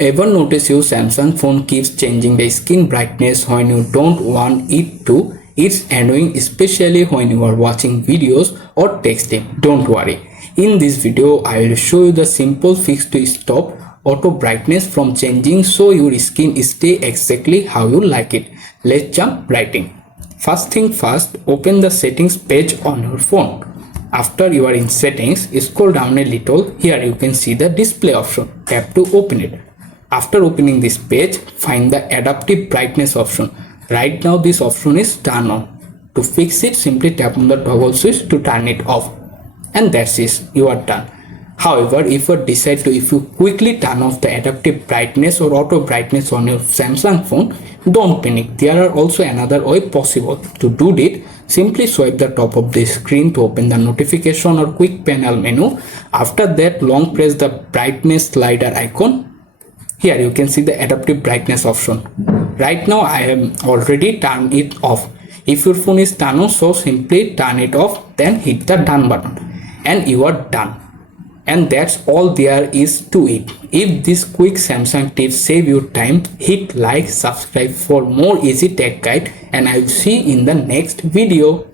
Ever notice your Samsung phone keeps changing the screen brightness when you don't want it to? It's annoying, especially when you are watching videos or texting. Don't worry. In this video, I will show you the simple fix to stop auto brightness from changing so your screen stay exactly how you like it. Let's jump right in. First thing first, open the settings page on your phone. After you are in settings, scroll down a little. Here you can see the display option. Tap to open it. After opening this page, find the adaptive brightness option. Right now this option is turned on. To fix it, simply tap on the toggle switch to turn it off. And that's it, you are done. However, if you quickly turn off the adaptive brightness or auto brightness on your Samsung phone, don't panic. There are also another way possible. To do it, simply swipe the top of the screen to open the notification or quick panel menu. After that, long press the brightness slider icon. Here you can see the adaptive brightness option. Right now I have already turned it off. If your phone is turned on, so simply turn it off, then hit the done button and you are done. And that's all there is to it. If this quick Samsung tips save you time, hit like, subscribe for more easy tech guide, and I will see you in the next video.